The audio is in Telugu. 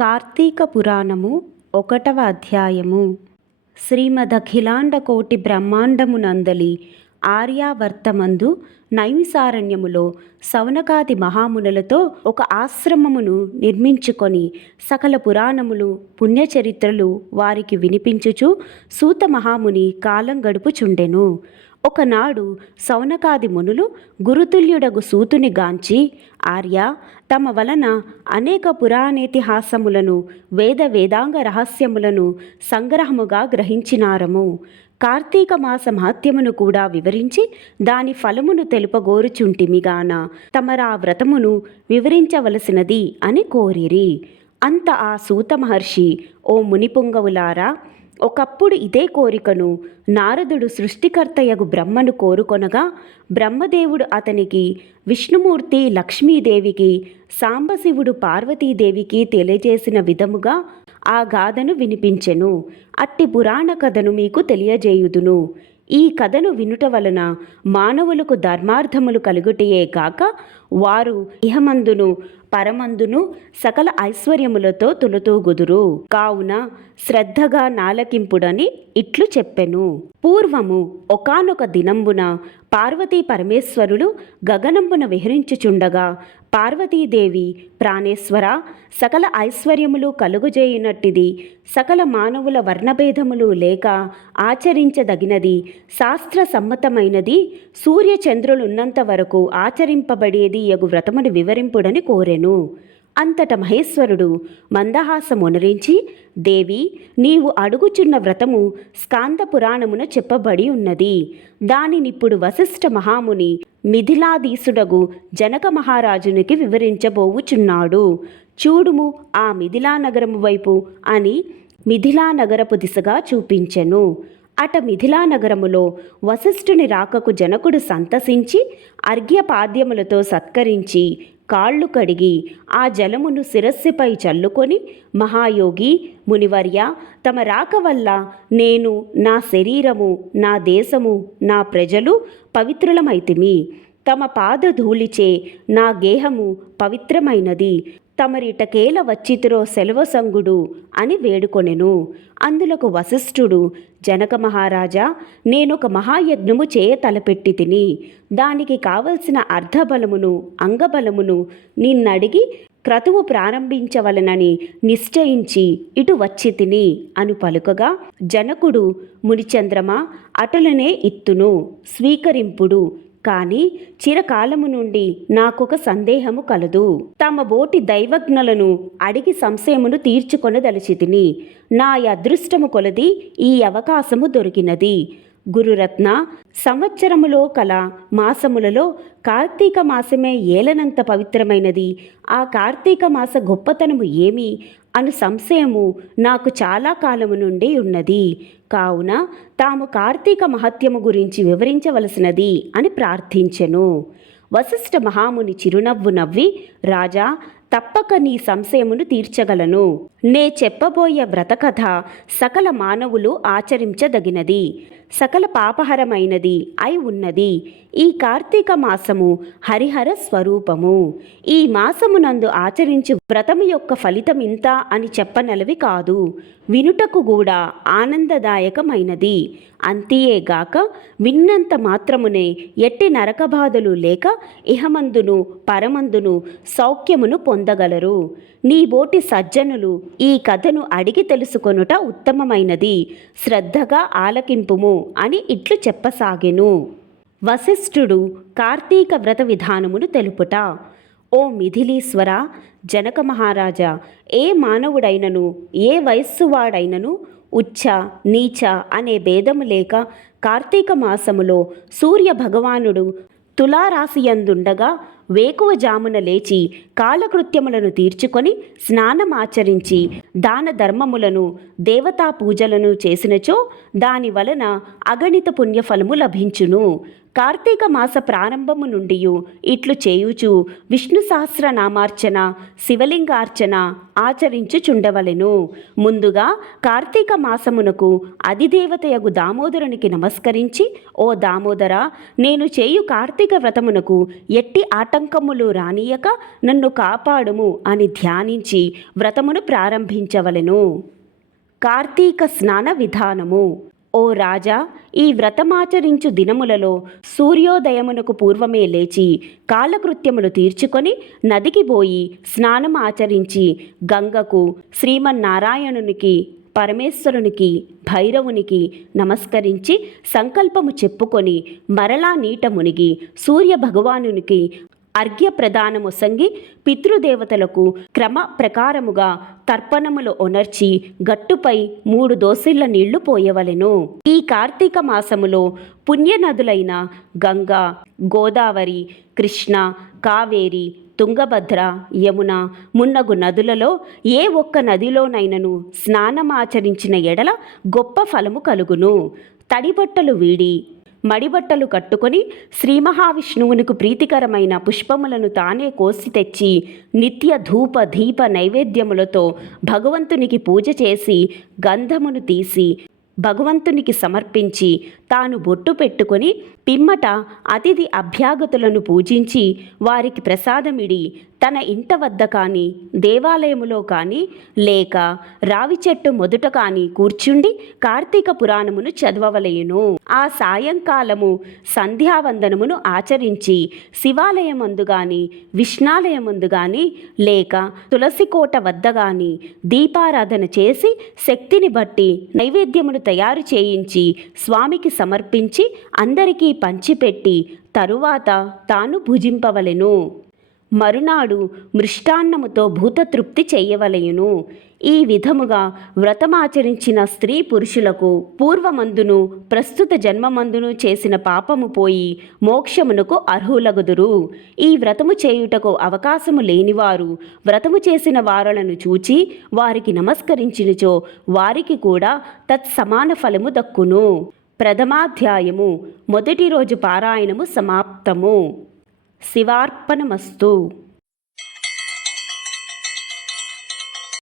కార్తీక పురాణము 1వ అధ్యాయము. శ్రీమదఖిలాండ కోటి బ్రహ్మాండమునందలి ఆర్యావర్తమందు నైమిసారణ్యములో సౌనకాది మహామునులతో ఒక ఆశ్రమమును నిర్మించుకొని సకల పురాణములు పుణ్యచరిత్రలు వారికి వినిపించుచు సూత మహాముని కాలం గడుపుచుండెను. ఒకనాడు సౌనకాది మునులు గురుతుల్యుడగు సూతుని గాంచి, ఆర్య, తమ వలన అనేక పురాణేతిహాసములను వేదాంగ రహస్యములను సంగ్రహముగా గ్రహించినారము. కార్తీక మాస మహత్యమును కూడా వివరించి దాని ఫలమును తెలుపగోరుచుంటిమిగాన తమరా వ్రతమును వివరించవలసినది అని కోరిరి. అంత ఆ సూత మహర్షి, ఓ మునిపుంగవులారా, ఒకప్పుడు ఇదే కోరికను నారదుడు సృష్టికర్తయగు బ్రహ్మను కోరుకొనగా బ్రహ్మదేవుడు అతనికి విష్ణుమూర్తి లక్ష్మీదేవికి, సాంబశివుడు పార్వతీదేవికి తెలియజేసిన విధముగా ఆ గాథను వినిపించెను. అట్టి పురాణ కథను మీకు తెలియజేయుదును. ఈ కథను వినుట వలన మానవులకు ధర్మార్థములు కలుగుటయే కాక వారు ఇహమందును పరమందును సకల ఐశ్వర్యములతో తులతూగుదురు. కావున శ్రద్ధగా నాలకింపుడని ఇట్లు చెప్పెను. పూర్వము ఒకానొక దినంబున పార్వతీ పరమేశ్వరులు గగనంబున విహరించుచుండగా పార్వతీదేవి, ప్రాణేశ్వర, సకల ఐశ్వర్యములు కలుగుజేయునట్టిది, సకల మానవుల వర్ణభేదములు లేక ఆచరించదగినది, శాస్త్ర సమ్మతమైనది, సూర్యచంద్రులున్నంత వరకు ఆచరింపబడేది యగు వ్రతమును వివరింపుడని కోరెను. అంతట మహేశ్వరుడు మందహాసమునరించి, దేవి, నీవు అడుగుచున్న వ్రతము స్కాంద పురాణమున చెప్పబడి ఉన్నది. దానినిప్పుడు వశిష్ఠ మహాముని మిథిలాధీసుడగు జనక మహారాజునికి వివరించబోవుచున్నాడు. చూడుము ఆ మిథిలా నగరము వైపు అని మిథిలా నగరపు దిశగా చూపించెను. అట మిథిలా నగరములో వశిష్ఠుని రాకకు జనకుడు సంతసించి అర్ఘ్యపాద్యములతో సత్కరించి కాళ్ళు కడిగి ఆ జలమును శిరస్సుపై చల్లుకొని, మహాయోగి, మునివర్య, తమ రాక వల్ల నేను, నా శరీరము, నా దేశము, నా ప్రజలు పవిత్రులమైతిమి. తమ పాదధూళిచే నా గేహము పవిత్రమైనది. తమరిటకేల వచ్చితిరో సెలవసంగుడు అని వేడుకొనెను. అందులకు వశిష్ఠుడు, జనక మహారాజా, నేనొక మహాయజ్ఞము చేయ తలపెట్టి తిని దానికి కావలసిన అర్ధబలమును అంగబలమును నిన్నడిగి క్రతువు ప్రారంభించవలనని నిశ్చయించి ఇటు వచ్చి తిని అను పలుకగా, జనకుడు, మునిచంద్రమా, అటులనే ఇత్తును, స్వీకరింపుడు. కానీ చిరకాలము నుండి నాకొక సందేహము కలదు. తమ బోటి దైవజ్ఞులను అడిగి సంశయమును తీర్చుకొనదలిచితిని. నా అదృష్టము కొలది ఈ అవకాశము దొరికినది. గురురత్న, సంవత్సరములో కల మాసములలో కార్తీక మాసమే ఏలనంత పవిత్రమైనది. ఆ కార్తీక మాస గొప్పతనము ఏమి అను సంశయము నాకు చాలా కాలము నుండి ఉన్నది. కావున తాము కార్తీక మహత్యము గురించి వివరించవలసినది అని ప్రార్థించెను. వశిష్ఠ మహాముని చిరునవ్వు నవ్వి, రాజా, తప్పక నీ సంశయమును తీర్చగలను. నే చెప్పబోయే వ్రతకథ సకల మానవులు ఆచరించదగినది, సకల పాపహరమైనది అయి ఉన్నది. ఈ కార్తీక మాసము హరిహర స్వరూపము. ఈ మాసమునందు ఆచరించు వ్రతము యొక్క ఫలితం ఇంత అని చెప్పనలవి కాదు, వినుటకు కూడా ఆనందదాయకమైనది. అంతియేగాక విన్నంత మాత్రమునే ఎట్టి నరకబాధలు లేక ఇహమందును పరమందును సౌఖ్యమును పొందగలరు. నీ బోటి సజ్జనులు ఈ కథను అడిగి తెలుసుకొనుట ఉత్తమమైనది. శ్రద్ధగా ఆలకింపుము అని ఇట్లు చెప్పసాగెను. వశిష్ఠుడు కార్తీక వ్రత విధానమును తెలుపుట. ఓ మిథిలీశ్వర, జనక మహారాజా, ఏ మానవుడైనను ఏ వయస్సువాడైనను ఉచ్చ నీచ అనే భేదము లేక కార్తీక మాసములో సూర్య భగవానుడు తులారాశియందుండగా వేకువ జామున లేచి కాలకృత్యములను తీర్చుకొని స్నానమాచరించి దాన ధర్మములను దేవతా పూజలను చేసినచో దాని వలన అగణిత పుణ్యఫలము లభించును. కార్తీక మాస ప్రారంభము నుండి ఇట్లు చేయుచు విష్ణు సహస్రనామార్చన, శివలింగార్చన ఆచరించుచుండవలెను. ముందుగా కార్తీక మాసమునకు అధిదేవతయగు దామోదరునికి నమస్కరించి, ఓ దామోదర, నేను చేయు కార్తీక వ్రతమునకు ఎట్టి ఆట ఆటంకములు రానియక నన్ను కాపాడుము అని ధ్యానించి వ్రతమును ప్రారంభించవలెను. కార్తీక స్నాన విధానము. ఓ రాజా, ఈ వ్రతమాచరించు దినములలో సూర్యోదయమునకు పూర్వమే లేచి కాలకృత్యములు తీర్చుకొని నదికి పోయి స్నానం ఆచరించి గంగకు, శ్రీమన్నారాయణునికి, పరమేశ్వరునికి, భైరవునికి నమస్కరించి సంకల్పము చెప్పుకొని మరలా నీట మునిగి సూర్య భగవానునికి అర్ఘ్య ప్రదానము సంగి పితృదేవతలకు క్రమ ప్రకారముగా తర్పణములు ఒనర్చి గట్టుపై 3 దోసిళ్ల నీళ్లు పోయవలెను. ఈ కార్తీక మాసములో పుణ్యనదులైన గంగా, గోదావరి, కృష్ణ, కావేరి, తుంగభద్ర, యమున మున్నగు నదులలో ఏ ఒక్క నదిలోనైనను స్నానమాచరించిన ఎడల గొప్ప ఫలము కలుగును. తడిబట్టలు వీడి మడిబట్టలు కట్టుకొని శ్రీ మహావిష్ణువునికి ప్రీతికరమైన పుష్పములను తానే కోసి తెచ్చి నిత్య ధూప దీప నైవేద్యములతో భగవంతునికి పూజ చేసి గంధమును తీసి భగవంతునికి సమర్పించి తాను బొట్టు పెట్టుకొని పిమ్మట అతిథి అభ్యాగతులను పూజించి వారికి ప్రసాదమిడి తన ఇంట వద్ద కానీ దేవాలయములో కానీ లేక రావి చెట్టు మొదట కానీ కూర్చుండి కార్తీక పురాణమును చదవవలయును. ఆ సాయంకాలము సంధ్యావందనమును ఆచరించి శివాలయమందు గాని విష్ణాలయమందు గాని లేక తులసికోట వద్ద గాని దీపారాధన చేసి శక్తిని బట్టి నైవేద్యమును తయారు చేయించి స్వామికి సమర్పించి అందరికీ పంచిపెట్టి తరువాత తాను భుజింపవలెను. మరునాడు మృష్టాన్నముతో భూతతృప్తి చెయ్యవలయును. ఈ విధముగా వ్రతమాచరించిన స్త్రీ పురుషులకు పూర్వమందును ప్రస్తుత జన్మమందును చేసిన పాపము పోయి మోక్షమునకు అర్హులగుదురు. ఈ వ్రతము చేయుటకు అవకాశము లేనివారు వ్రతము చేసిన వారలను చూచి వారికి నమస్కరించినచో వారికి కూడా తత్సమాన ఫలము దక్కును. ప్రథమాధ్యాయము. మొదటి రోజు పారాయణము సమాప్తము. శివార్పణమస్తు.